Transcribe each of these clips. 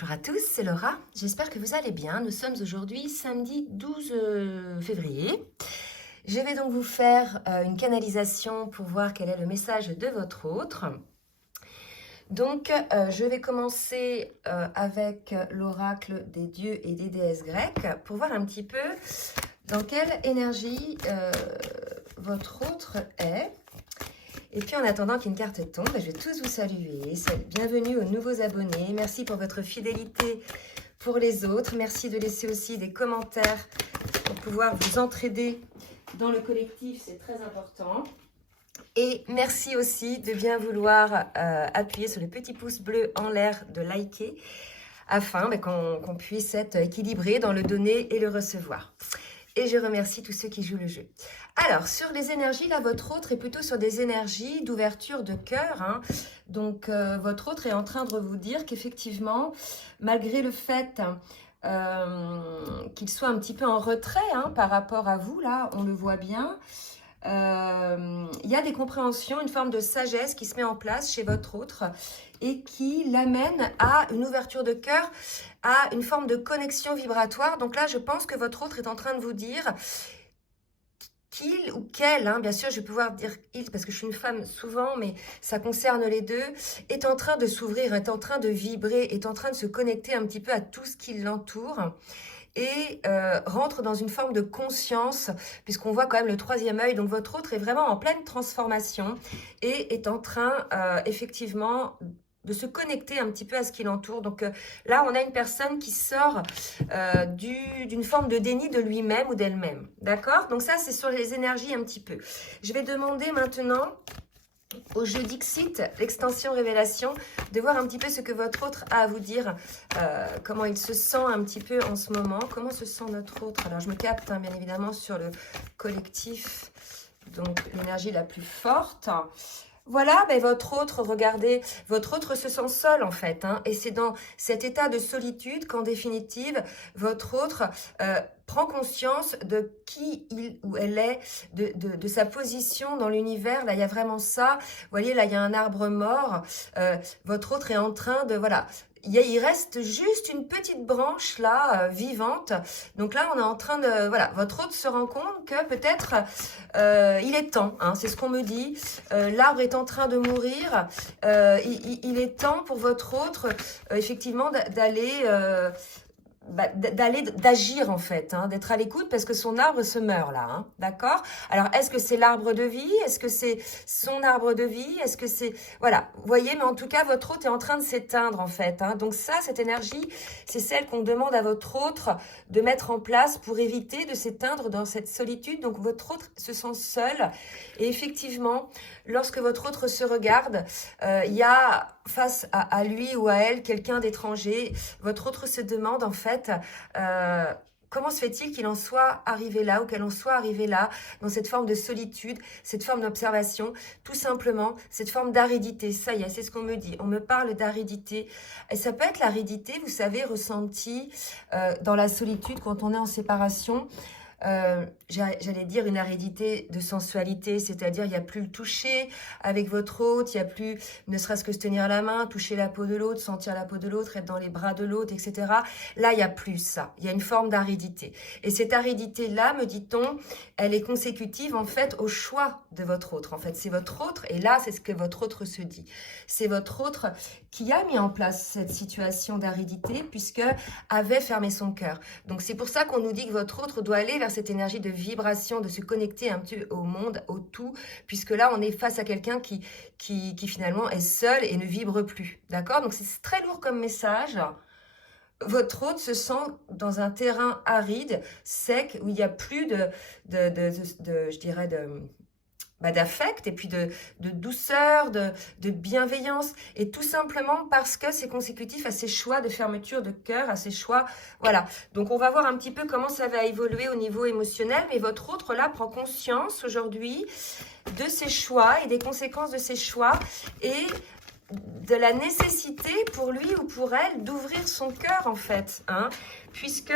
Bonjour à tous, c'est Laura, j'espère que vous allez bien. Nous sommes aujourd'hui samedi 12 février. Je vais donc vous faire une canalisation pour voir quel est le message de votre autre. Donc, je vais commencer avec l'oracle des dieux et des déesses grecques pour voir un petit peu dans quelle énergie votre autre est. Et puis en attendant qu'une carte tombe, je vais tous vous saluer. Bienvenue aux nouveaux abonnés. Merci pour votre fidélité pour les autres. Merci de laisser aussi des commentaires pour pouvoir vous entraider dans le collectif. C'est très important. Et merci aussi de bien vouloir appuyer sur le petit pouce bleu en l'air, de liker, afin qu'on puisse être équilibré dans le donner et le recevoir. Et je remercie tous ceux qui jouent le jeu. Alors, sur les énergies, là, votre autre est plutôt sur des énergies d'ouverture de cœur. Hein. Donc, votre autre est en train de vous dire qu'effectivement, malgré le fait qu'il soit un petit peu en retrait par rapport à vous, là, on le voit bien, il y a des compréhensions, une forme de sagesse qui se met en place chez votre autre et qui l'amène à une ouverture de cœur, à une forme de connexion vibratoire. Donc là, je pense que votre autre est en train de vous dire qu'il ou qu'elle, bien sûr, je vais pouvoir dire il parce que je suis une femme souvent, mais ça concerne les deux, est en train de s'ouvrir, est en train de vibrer, est en train de se connecter un petit peu à tout ce qui l'entoure. Et rentre dans une forme de conscience, puisqu'on voit quand même le troisième œil. Donc votre autre est vraiment en pleine transformation et est en train effectivement de se connecter un petit peu à ce qui l'entoure. Donc là, on a une personne qui sort d'une forme de déni de lui-même ou d'elle-même. D'accord? Donc ça, c'est sur les énergies un petit peu. Je vais demander maintenant au jeu Dixit, l'extension révélation, de voir un petit peu ce que votre autre a à vous dire, comment il se sent un petit peu en ce moment, comment se sent notre autre. Alors je me capte bien évidemment sur le collectif, donc l'énergie la plus forte. Voilà, votre autre, regardez, votre autre se sent seul en fait, et c'est dans cet état de solitude qu'en définitive, votre autre prend conscience de qui il ou elle est, de sa position dans l'univers. Là, il y a vraiment ça. Vous voyez, là, il y a un arbre mort. Votre autre est en train de, voilà, il reste juste une petite branche là, vivante. Donc là, on est en train de, voilà, votre autre se rend compte que peut-être il est temps, c'est ce qu'on me dit. L'arbre est en train de mourir. Il est temps pour votre autre, effectivement, d'agir en fait, d'être à l'écoute parce que son arbre se meurt là, d'accord? Alors, est-ce que c'est l'arbre de vie? Est-ce que c'est son arbre de vie? Est-ce que c'est... Voilà, vous voyez, mais en tout cas, votre autre est en train de s'éteindre en fait. Donc ça, cette énergie, c'est celle qu'on demande à votre autre de mettre en place pour éviter de s'éteindre dans cette solitude. Donc votre autre se sent seul et effectivement, lorsque votre autre se regarde, il y a face à lui ou à elle quelqu'un d'étranger. Votre autre se demande en fait comment se fait-il qu'il en soit arrivé là ou qu'elle en soit arrivée là, dans cette forme de solitude, cette forme d'observation, tout simplement, cette forme d'aridité. Ça y est, c'est ce qu'on me dit. On me parle d'aridité. Et ça peut être l'aridité, vous savez, ressentie dans la solitude quand on est en séparation. J'allais dire une aridité de sensualité, c'est-à-dire il n'y a plus le toucher avec votre hôte, il n'y a plus ne serait-ce que se tenir la main, toucher la peau de l'autre, sentir la peau de l'autre, être dans les bras de l'autre, etc. Là, il n'y a plus ça, il y a une forme d'aridité. Et cette aridité-là, me dit-on, elle est consécutive en fait au choix de votre autre. En fait, c'est votre autre, et là, c'est ce que votre autre se dit. C'est votre autre qui a mis en place cette situation d'aridité puisque avait fermé son cœur. Donc c'est pour ça qu'on nous dit que votre autre doit aller vers cette énergie de vibration, de se connecter un peu au monde, au tout, puisque là on est face à quelqu'un qui finalement est seul et ne vibre plus. D'accord? Donc c'est très lourd comme message. Votre autre se sent dans un terrain aride, sec, où il n'y a plus je dirais, d'affect et puis de douceur, de bienveillance, et tout simplement parce que c'est consécutif à ces choix de fermeture de cœur, à ces choix, voilà. Donc on va voir un petit peu comment ça va évoluer au niveau émotionnel, mais votre autre là prend conscience aujourd'hui de ses choix et des conséquences de ses choix et de la nécessité pour lui ou pour elle d'ouvrir son cœur en fait, puisque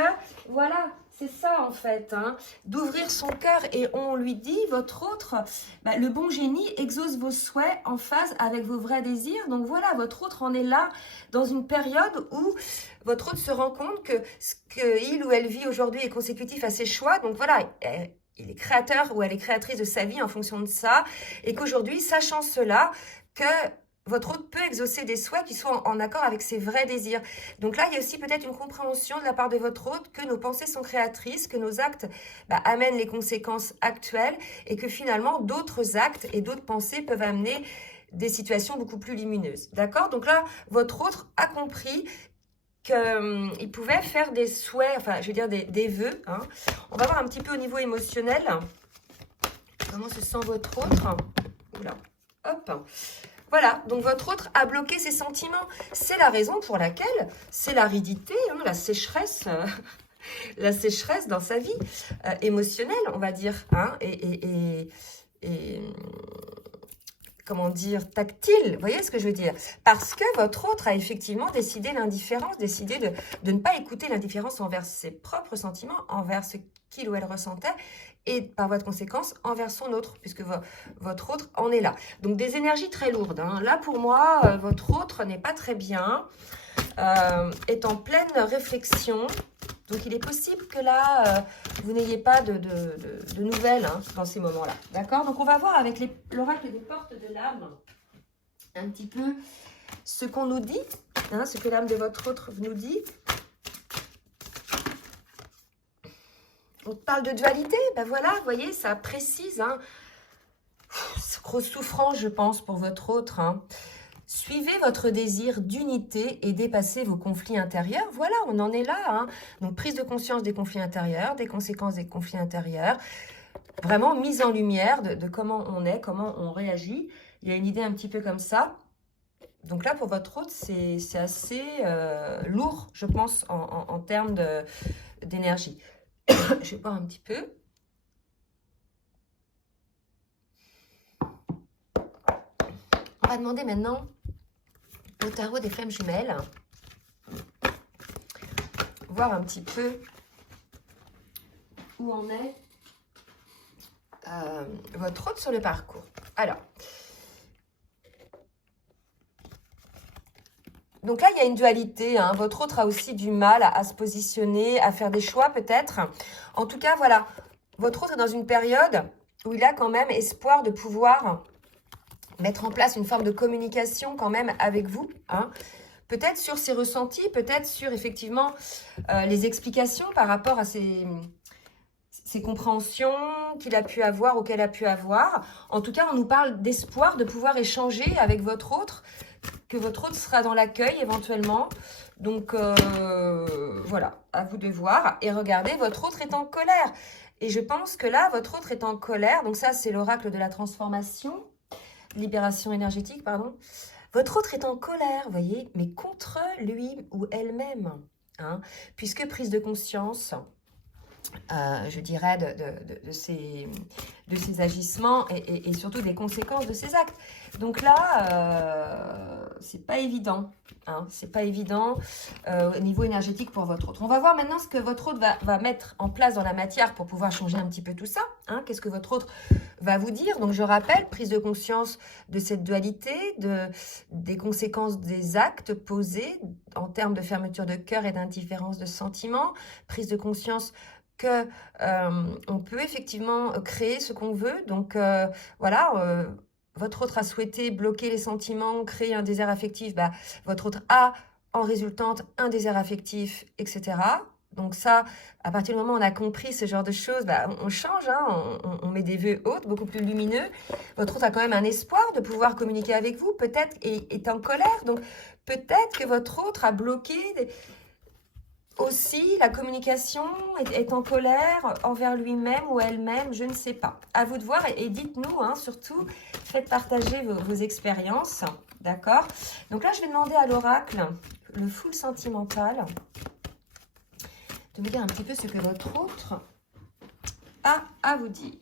voilà, c'est ça en fait, hein, d'ouvrir son cœur. Et on lui dit, votre autre, bah, le bon génie exauce vos souhaits en phase avec vos vrais désirs. Donc voilà, votre autre en est là dans une période où votre autre se rend compte que ce qu'il ou elle vit aujourd'hui est consécutif à ses choix. Donc voilà, il est créateur ou elle est créatrice de sa vie en fonction de ça. Et qu'aujourd'hui, sachant cela, que votre autre peut exaucer des souhaits qui soient en accord avec ses vrais désirs. Donc là, il y a aussi peut-être une compréhension de la part de votre autre que nos pensées sont créatrices, que nos actes amènent les conséquences actuelles et que finalement, d'autres actes et d'autres pensées peuvent amener des situations beaucoup plus lumineuses. D'accord? Donc là, votre autre a compris qu'il pouvait faire des souhaits, enfin, je veux dire des vœux. Hein. On va voir un petit peu au niveau émotionnel comment se sent votre autre. Oula, hop. Voilà, donc votre autre a bloqué ses sentiments. C'est la raison pour laquelle c'est l'aridité, hein, la sécheresse dans sa vie émotionnelle, on va dire, hein, et comment dire, tactile, vous voyez ce que je veux dire? Parce que votre autre a effectivement décidé l'indifférence, décidé de ne pas écouter l'indifférence envers ses propres sentiments, envers ce qu'il ou elle ressentait, et par voie de conséquence, envers son autre, puisque votre autre en est là. Donc des énergies très lourdes. Hein. Là, pour moi, votre autre n'est pas très bien, est en pleine réflexion. Donc, il est possible que là, vous n'ayez pas de nouvelles hein, dans ces moments-là. D'accord? Donc, on va voir avec l'oracle des portes de l'âme un petit peu ce qu'on nous dit, hein, ce que l'âme de votre autre nous dit. On parle de dualité, ben voilà, vous voyez, ça précise. Hein. Grosse souffrance, je pense, pour votre autre. Hein. Suivez votre désir d'unité et dépassez vos conflits intérieurs. Voilà, on en est là. Hein. Donc, prise de conscience des conflits intérieurs, des conséquences des conflits intérieurs. Vraiment mise en lumière de comment on est, comment on réagit. Il y a une idée un petit peu comme ça. Donc là, pour votre autre, c'est assez lourd, je pense, en termes d'énergie. Je vais boire un petit peu. On va demander maintenant au tarot des flammes jumelles, voir un petit peu où en est votre autre sur le parcours. Alors, donc là, il y a une dualité. Hein. Votre autre a aussi du mal à se positionner, à faire des choix peut-être. En tout cas, voilà, votre autre est dans une période où il a quand même espoir de pouvoir mettre en place une forme de communication quand même avec vous. Hein. Peut-être sur ses ressentis, peut-être sur effectivement les explications par rapport à ses compréhensions qu'il a pu avoir ou qu'elle a pu avoir. En tout cas, on nous parle d'espoir de pouvoir échanger avec votre autre, que votre autre sera dans l'accueil éventuellement. Donc, voilà, à vous de voir. Et regardez, votre autre est en colère. Et je pense que là, votre autre est en colère. Donc ça, c'est l'oracle de la transformation, libération énergétique, pardon. Votre autre est en colère, vous voyez, mais contre lui ou elle-même. Hein, puisque prise de conscience... je dirais, de ses agissements et surtout des conséquences de ses actes. Donc là, c'est pas évident. Hein, c'est pas évident au niveau énergétique pour votre autre. On va voir maintenant ce que votre autre va mettre en place dans la matière pour pouvoir changer un petit peu tout ça. Hein, qu'est-ce que votre autre va vous dire? Donc je rappelle, prise de conscience de cette dualité, des conséquences des actes posés en termes de fermeture de cœur et d'indifférence de sentiments, prise de conscience que on peut effectivement créer ce qu'on veut. Donc voilà, votre autre a souhaité bloquer les sentiments, créer un désert affectif, bah, votre autre a en résultante un désert affectif, etc. Donc ça, à partir du moment où on a compris ce genre de choses, bah, on change, hein, on met des vœux hautes, beaucoup plus lumineux. Votre autre a quand même un espoir de pouvoir communiquer avec vous, peut-être, et est en colère. Donc peut-être que votre autre a bloqué... Aussi, la communication est en colère envers lui-même ou elle-même, je ne sais pas. À vous de voir et dites-nous, hein, surtout, faites partager vos expériences, d'accord? Donc là, je vais demander à l'oracle, le full sentimental, de me dire un petit peu ce que votre autre a à vous dire.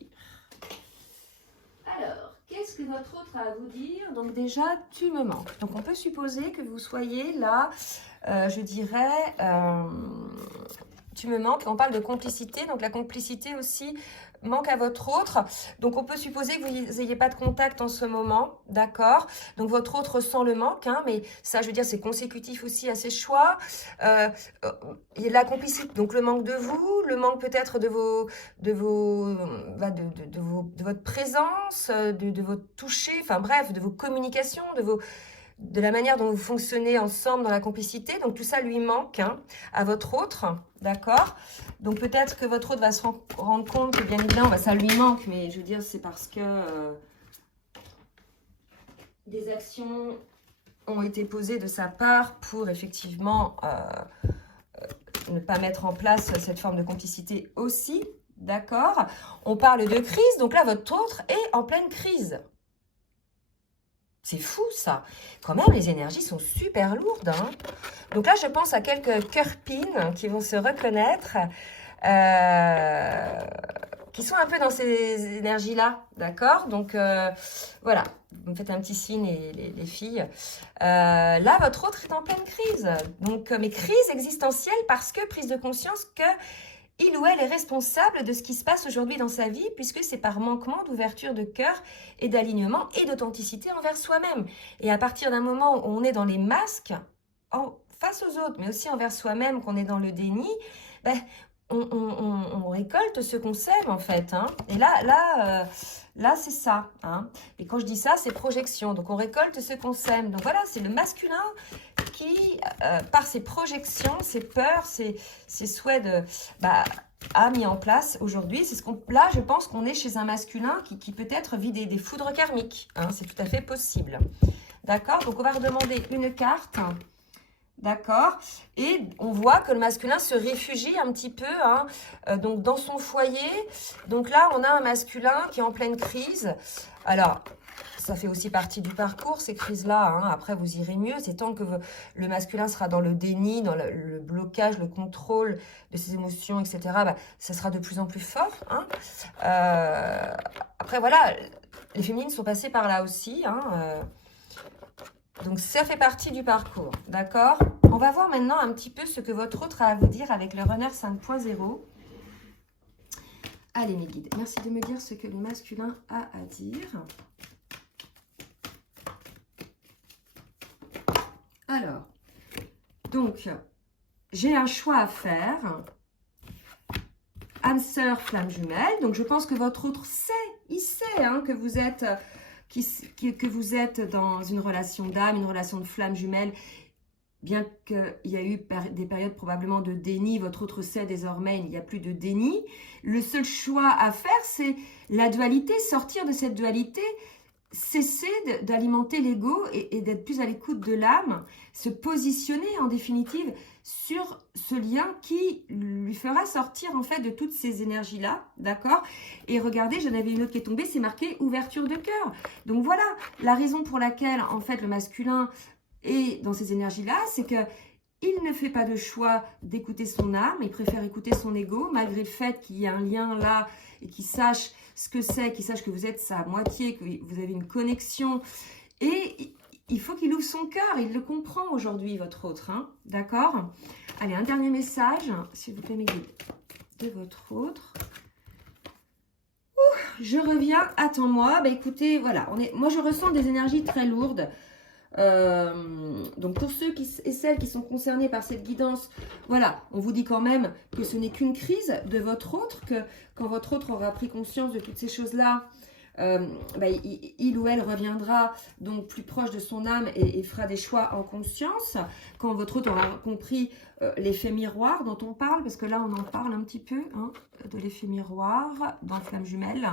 Alors, qu'est-ce que votre autre a à vous dire? Donc déjà, tu me manques. Donc on peut supposer que vous soyez là... je dirais, tu me manques. On parle de complicité, donc la complicité aussi manque à votre autre. Donc on peut supposer que vous n'ayez pas de contact en ce moment, d'accord? Donc votre autre ressent le manque, hein, mais ça, je veux dire, c'est consécutif aussi à ses choix. La complicité, donc le manque de vous, le manque peut-être de votre présence, de votre toucher, enfin bref, de vos communications, de la manière dont vous fonctionnez ensemble dans la complicité. Donc tout ça lui manque, hein, à votre autre, d'accord? Donc peut-être que votre autre va se rendre compte que bien évidemment, bah, ça lui manque, mais je veux dire, c'est parce que des actions ont été posées de sa part pour effectivement ne pas mettre en place cette forme de complicité aussi, d'accord? On parle de crise, donc là, votre autre est en pleine crise. C'est fou, ça. Quand même, les énergies sont super lourdes, hein. Donc là, je pense à quelques cœurs-pines qui vont se reconnaître, qui sont un peu dans ces énergies-là, d'accord? Donc, voilà. Vous me faites un petit signe, les filles. Là, votre autre est en pleine crise. Donc, mais crise existentielle parce que prise de conscience que il ou elle est responsable de ce qui se passe aujourd'hui dans sa vie, puisque c'est par manquement d'ouverture de cœur et d'alignement et d'authenticité envers soi-même. Et à partir d'un moment où on est dans les masques, face aux autres, mais aussi envers soi-même, qu'on est dans le déni, ben, on récolte ce qu'on sème, en fait, hein. Et là c'est ça, hein. Et quand je dis ça, c'est projection. Donc, on récolte ce qu'on sème. Donc, voilà, c'est le masculin qui, par ses projections, ses peurs, ses souhaits a mis en place aujourd'hui. C'est là, je pense qu'on est chez un masculin qui peut-être vit des foudres karmiques, hein. C'est tout à fait possible. D'accord? Donc, on va redemander une carte. D'accord? Et on voit que le masculin se réfugie un petit peu, hein, donc dans son foyer. Donc là, on a un masculin qui est en pleine crise. Alors, ça fait aussi partie du parcours, ces crises-là, hein. Après, vous irez mieux. C'est tant que le masculin sera dans le déni, dans le blocage, le contrôle de ses émotions, etc., bah, ça sera de plus en plus fort, hein. Après, voilà, les féminines sont passées par là aussi, hein. Donc, ça fait partie du parcours, d'accord? On va voir maintenant un petit peu ce que votre autre a à vous dire avec le Runner 5.0. Allez, mes guides, merci de me dire ce que le masculin a à dire. Alors, donc, j'ai un choix à faire. Âme sœur, flamme jumelle. Donc, je pense que votre autre sait, il sait, hein, que vous êtes... que vous êtes dans une relation d'âme, une relation de flamme jumelle, bien qu'il y a eu des périodes probablement de déni, votre autre sait désormais, il n'y a plus de déni. Le seul choix à faire, c'est la dualité, sortir de cette dualité, cesser d'alimenter l'ego et d'être plus à l'écoute de l'âme, se positionner en définitive sur ce lien qui lui fera sortir en fait de toutes ces énergies-là, d'accord? Et regardez, j'en avais une autre qui est tombée, c'est marqué ouverture de cœur. Donc voilà, la raison pour laquelle en fait le masculin est dans ces énergies-là, c'est que il ne fait pas de choix d'écouter son âme, il préfère écouter son ego, malgré le fait qu'il y a un lien là et qu'il sache ce que c'est, qu'il sache que vous êtes sa moitié, que vous avez une connexion. Et il faut qu'il ouvre son cœur, il le comprend aujourd'hui, votre autre, hein, d'accord? Allez, un dernier message, s'il vous plaît, mes guides, de votre autre. Je reviens, attends-moi. Bah écoutez, voilà, moi je ressens des énergies très lourdes. Donc pour ceux et celles qui sont concernés par cette guidance, voilà, on vous dit quand même que ce n'est qu'une crise de votre autre, que quand votre autre aura pris conscience de toutes ces choses-là, il ou elle reviendra donc plus proche de son âme et fera des choix en conscience. Quand votre autre aura compris l'effet miroir dont on parle, parce que là on en parle un petit peu, hein, de l'effet miroir dans Flamme Jumelle.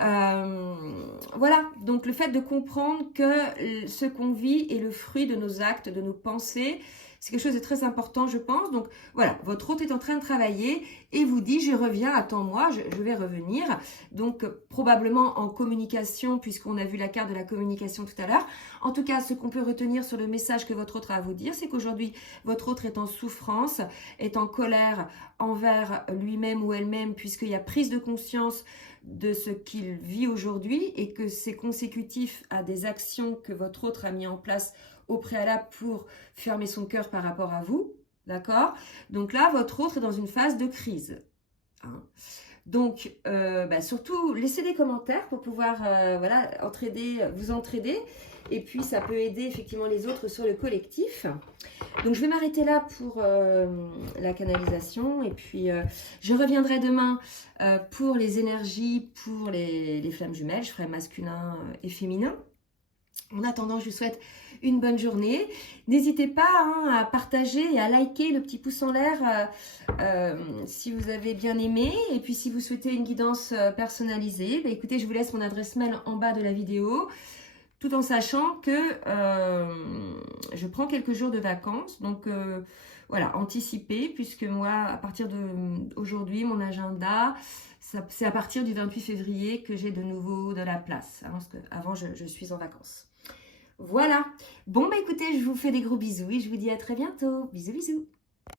Voilà, donc le fait de comprendre que ce qu'on vit est le fruit de nos actes, de nos pensées, c'est quelque chose de très important, je pense. Donc voilà, votre hôte est en train de travailler et vous dit, je reviens, attends-moi, je vais revenir. Donc probablement en communication, puisqu'on a vu la carte de la communication tout à l'heure. En tout cas, ce qu'on peut retenir sur le message que votre autre a à vous dire, c'est qu'aujourd'hui, votre autre est en souffrance, est en colère envers lui-même ou elle-même, puisqu'il y a prise de conscience de ce qu'il vit aujourd'hui et que c'est consécutif à des actions que votre autre a mis en place au préalable pour fermer son cœur par rapport à vous, d'accord? Donc là, votre autre est dans une phase de crise. Hein. Donc, surtout, laissez des commentaires pour pouvoir voilà, vous entraider. Et puis, ça peut aider effectivement les autres sur le collectif. Donc, je vais m'arrêter là pour la canalisation. Et puis, je reviendrai demain pour les énergies, pour les flammes jumelles. Je ferai masculin et féminin. En attendant, je vous souhaite une bonne journée. N'hésitez pas à partager et à liker le petit pouce en l'air si vous avez bien aimé. Et puis, si vous souhaitez une guidance personnalisée, écoutez, je vous laisse mon adresse mail en bas de la vidéo, tout en sachant que je prends quelques jours de vacances. Donc, voilà, anticipez, puisque moi, à partir d'aujourd'hui, mon agenda, c'est à partir du 28 février que j'ai de nouveau de la place. Parce qu'avant, je suis en vacances. Voilà. Bon, écoutez, je vous fais des gros bisous et je vous dis à très bientôt. Bisous, bisous.